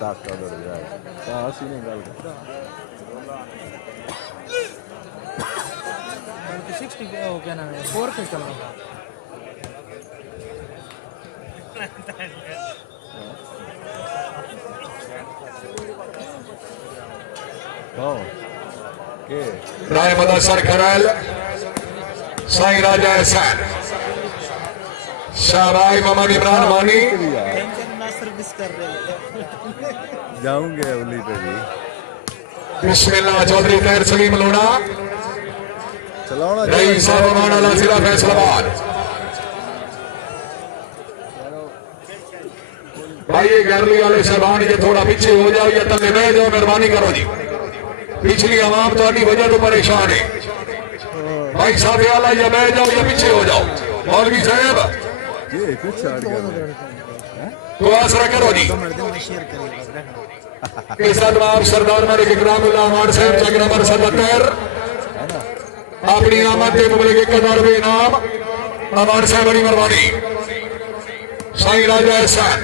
ताकत हो गया हाँ सी ने गल 60 वो क्या नाम है 4 पे चल रहा था हाँ के राय मदरसर खरल साईं राजा एहसान शाहबाई मोहम्मद इमरान मानी सर्विस कर रहे हैं जाऊंगे अवली पे भी बिस्मिल्लाह चौधरी खैर सलीम लोना चलाना रईस साहब अमान अला जिला फैसलाबाद भाई ये गैरली वाले शहबान ये थोड़ा पीछे हो जाओ या तले बह जाओ मेहरबानी करो जी पिछली आवाम थोड़ी वजह तो परेशान है भाई साहब वाला या बह जाओ या पीछे हो जाओ मौलवी साहब ये कुछ छाड़ गया तो आसरा करो जी शेयर करिएगा के साथ आप सरदार मलिक इकरामुल्लाह अमान साहब चक नंबर 77 अपनी आमद के मुबलिक 1000 रुपए इनाम अमान साहब बड़ी मेहरबानी साईं राजा एहसान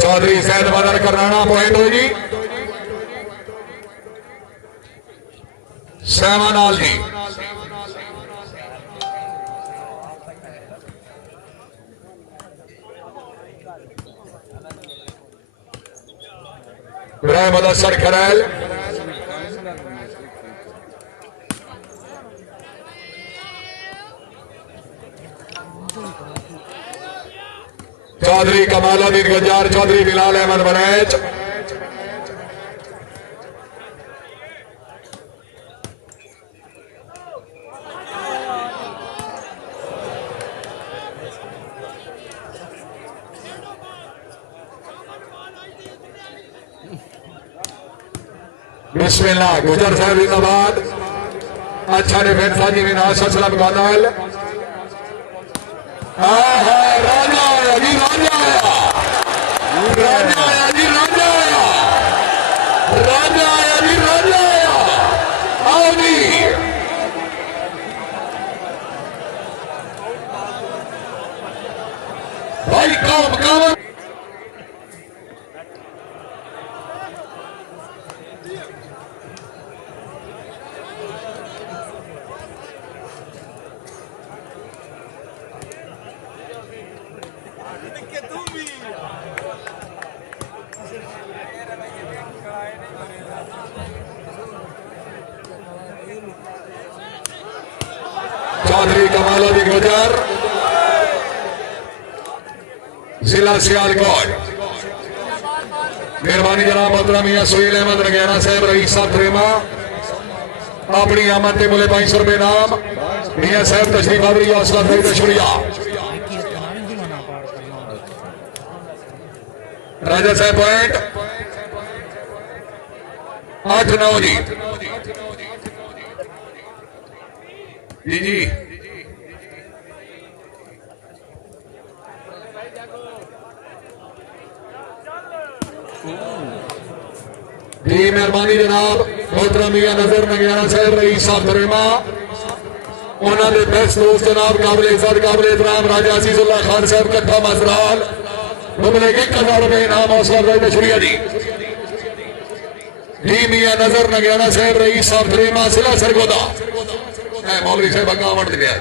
चौधरी सैद बदर कराना पॉइंट हो जी सहमानाल जी राय मदरसर खरल चौधरी कमालुद्दीन गजार चौधरी बिलाल अहमद बनैच बिस्मिल्लाह गुजर साहब जिंदाबाद अच्छा डिफेंस हाजी विनाश असलम गादल राजा आया जी राजा आया राजा आया जी राजा आया राजा आया जी राजा आया आओ जी भाई काम काम चौधरी कमालुद्दीन गुजर जिला सियालकोट मेहरबानी जनाब मोहतरम मियां सुहेल अहमद रंगैना साहब रईस साहब त्रेमा अपनी आमद के मुले 500 रुपए नाम मियां साहब तशरीफ आवरी हौसला अफजाई शुक्रिया राजा साहब पॉइंट 8-9 जी जी जी जी मेहरबानी जनाब मोहतरम मियां नजर नगैना साहब रईस साहब त्रेमा उन्होंने बेस्ट दोस्त जनाब काबिल इज्जत काबिल एहतराम राजा अजीजुल्लाह खान साहब कट्ठा मजराल मुबलिक 1000 रुपए इनाम हौसला अफजाई शुक्रिया जी जी मियां नजर नगैना साहब रईस साहब त्रेमा जिला सरगोदा मौलवी साहब अगावट दिया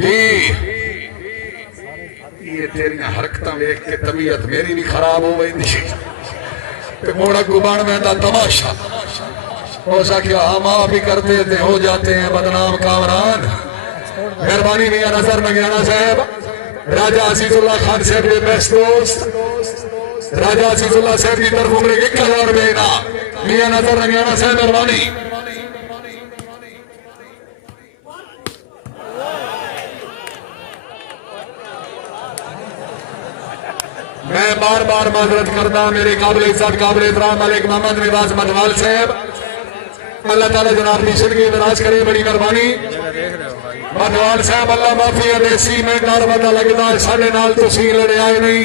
जी ये तेरिया हरकत वेख के तबीयत मेरी भी खराब हो गई मोड़ा गुबान में तमाशा हो सकिया हम आप ही करते थे हो जाते हैं बदनाम कामरान मेहरबानी मियां नजर नगैना साहब राजा अजीजुल्लाह खान साहब के बेस्ट दोस्त राजा अजीजुल्लाह साहब की तरफ उम्र 1000 रुपए इनाम मियां नजर नगैना साहब मेहरबानी मैं बार बार माजरत करता मेरे काबिल इज्जत काबिल एहतराम मलिक मोहम्मद निवाज मधवाल साहब अल्लाह ताला जनाब मिशन की दराज करे बड़ी मेहरबानी मधवाल साहब अल्लाह माफी देसी में डर बंदा लगता है साढ़े नाल तुसीं लड़े आए नहीं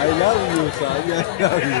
I love you Sahi, I love you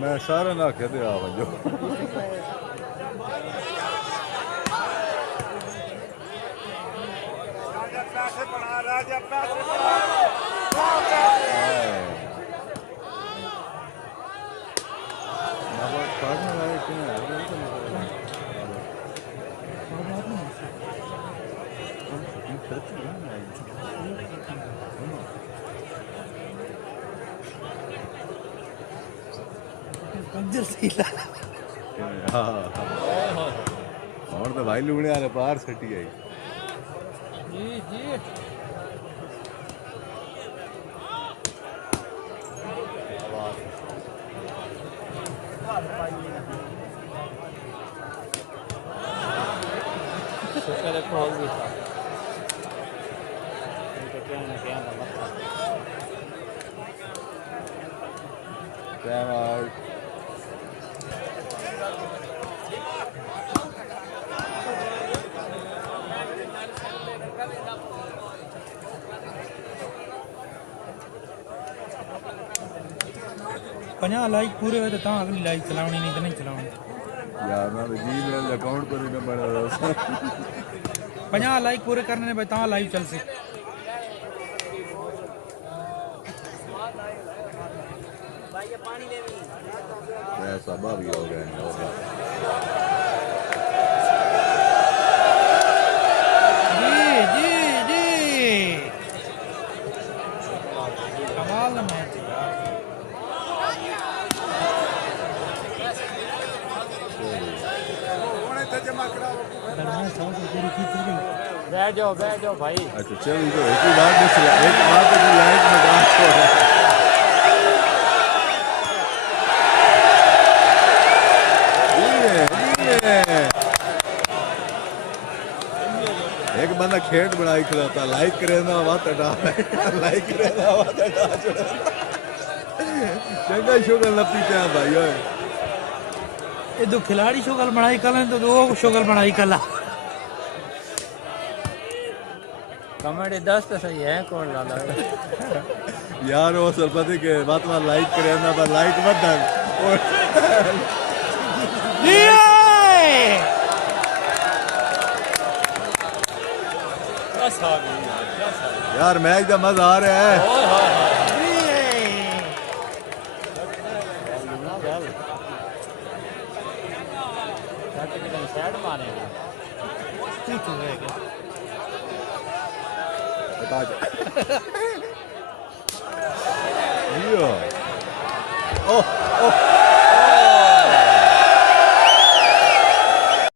मैं सारे ना आख्या दे आ वजो कंजर सीला और तो भाई लूने वाले पार सटी आई जी जी शुक्र कॉल भी था इनको क्या ना क्या था टाइम आउट पंजा लाइक पूरे हुए तो अगली लाइक चलावनी नहीं तो नहीं चलावनी यार मैं जीमेल अकाउंट पर ही न बना रहा 50 लाइक पूरे करने ने भाई लाइव चल सी ऐसा भी हो गया जी जी जी कमाल का मैच बैठ जाओ भाई अच्छा चल तो एक ही बात में चला एक बात में लाइट में डांस हो रहा है एक बंदा खेत बनाई खिलाता लाइक करे ना बात हटा लाइक करे ना बात हटा चंगा शुगर लपी क्या भाई ओए ये दो खिलाड़ी शुगल बनाई कल तो दो शुगल बनाई कला कमेडी 10 तो सही है कौन डाला यार वो सरपति के बात में लाइक करे ना पर लाइक मत डाल यार मैच का मजा आ रहा है Oh, oh.